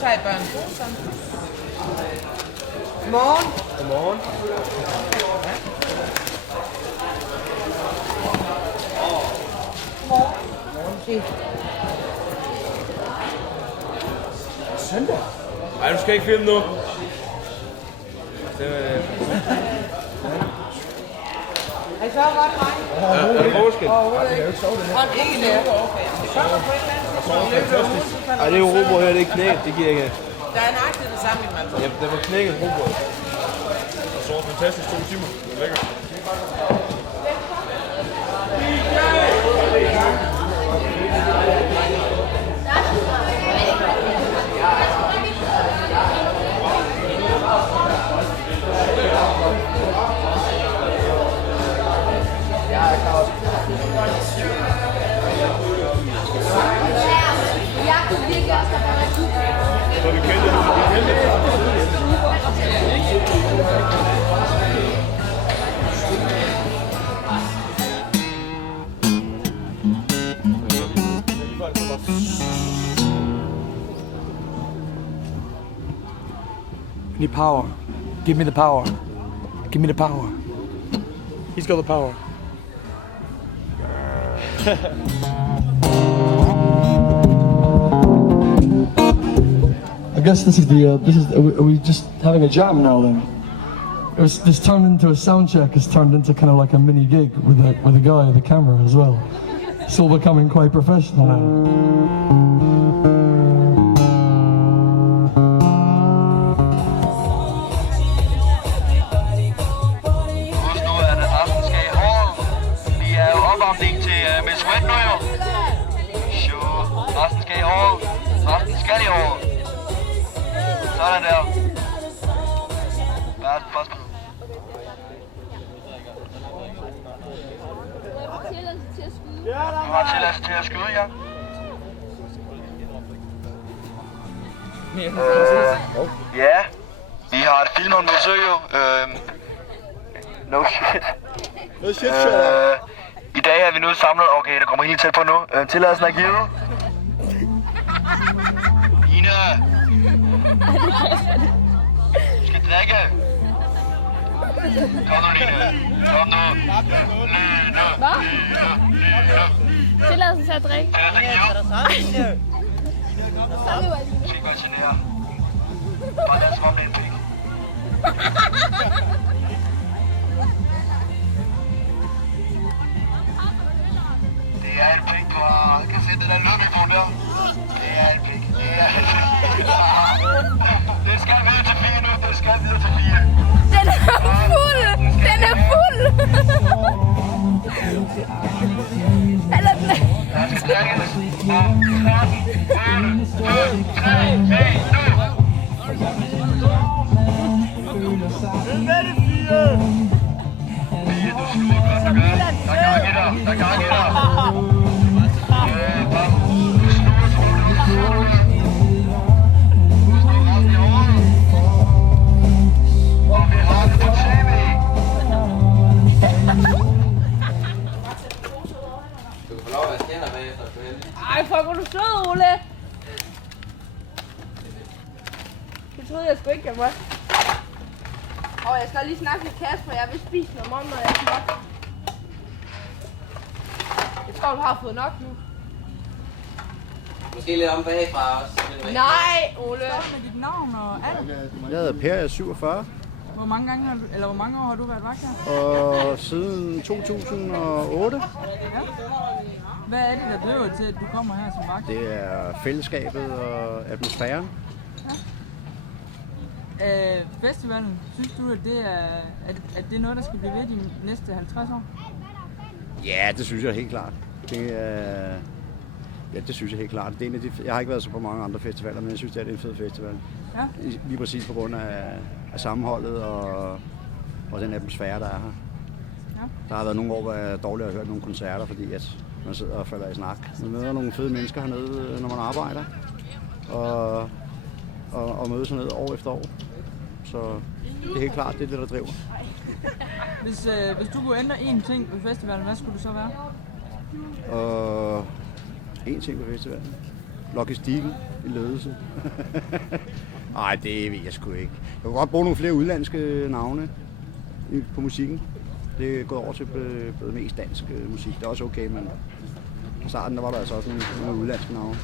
tager børn poserne. Godmorgen. Godmorgen. Godmorgen. Søndag? Ej, du skal ikke filme nu. Har I så godt, drenge? Er det forskel? Overhovedet ikke. Hold ikke der. Så er der på et eller andet tidspunkt løber ud, så falder Ej, det er jo robrød her, det er ikke knæet, det giver ikke. der er nøjagtigt det samme, man får. Ja, det var knækket robrød. Og så var det fantastisk 2 timer. Det var lækkert. Så vi kendte I need power. Give me the power. Give me the power. He's got the power. I guess this is are we just having a jam now then? This turned into a sound check. It's turned into kind of like a mini gig with a guy with a camera as well. It's all becoming quite professional now. Opvarmning til Miss Wet nu jo. Resten skal i håret. Resten skal i håret. Sådan der. Bare først. Du har tilladelse til at skyde, ja. Ja, vi har et filmet besøg jo. No shit. No shit, shut I dag er vi nu samlet. Okay, det kommer helt tæt på nu. Tilladelsen er givet. Line! Du skal drikke. Kom nu, Line. Kom nu. Line. Hvad? Tilladelsen til at drikke. Tilladelsen er givet. Du skal ikke være generet. Bare lad os komme med en pik. Det er en pik, du har. Jeg kan se den der lydmikrofon der. Det er en pik. Det er en pik. Det skal videre til 4 nu. Det skal videre til 4. Den er fuld! Den er fuld! Eller den er... Der skal drikkes. 13, 8, 7, 3, 1, nu! Hvad er det 4? 4, du sluger godt, du gør. Der er gang i dig. Der er gang i dig. Ej, fuck, hvor du sød, Ole! Det troede jeg sgu ikke, jeg måtte. Jeg skal lige snakke med Kasper, jeg vil spise noget morgenmad, jeg skal nok. Jeg tror, du har fået nok nu. Måske lidt om bagfra også. Nej, Ole! Stop med dit navn og alder. Jeg hedder Per, jeg er 47, Hvor mange år har du været vagt her? og siden 2008, Hvad er det, der driver til, at du kommer her som vagt? det er fællesskabet og atmosfæren. Festivalen, synes du, at det er noget, der skal blive ved de næste 50 år? Ja, det synes jeg helt klart. Det synes jeg helt klart. Det er en af jeg har ikke været så på mange andre festivaler, men jeg synes, det er en fed festival. Ja. Lige præcis på grund af sammenholdet og den atmosfære, der er her. Ja. Der har været nogle år, hvor jeg dårligt har hørt nogle koncerter, fordi at man sidder og falder i snak. Man møder nogle fede mennesker hernede, når man arbejder, og mødes hernede år efter år. Så det er helt klart, det er det, der driver. Hvis du kunne ændre én ting på festivalen, hvad skulle det så være? Og en ting på festivalen. logistikken i ledelsen. Nej, det ved jeg sgu ikke. Jeg kunne godt bruge nogle flere udlandske navne på musikken. Det er gået over til blevet mest dansk musik. Det er også okay, men på starten der var der altså også nogle udlandske navne.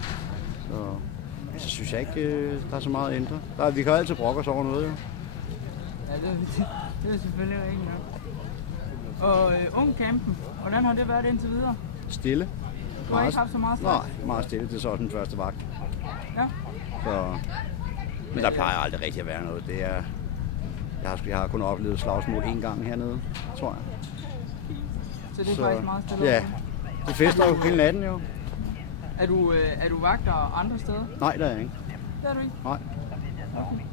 Så synes jeg ikke, der er så meget at ændre. Vi kan jo altid brokke os over noget, jo. Ja, det er selvfølgelig ikke nok. Og Ungcampen, hvordan har det været indtil videre? Stille. Du har ikke haft så meget stress? Nej, meget stille. Det er så også den første vagt. Ja. Men der plejer aldrig rigtig at være noget. Det er, jeg har kun oplevet slagsmål en gang hernede, tror jeg. Så det er faktisk meget stille? Ja. Det fester jo hele natten, jo. Er du vagter andre steder? Nej, der er jeg ikke. Det er du ikke? Nej. Okay.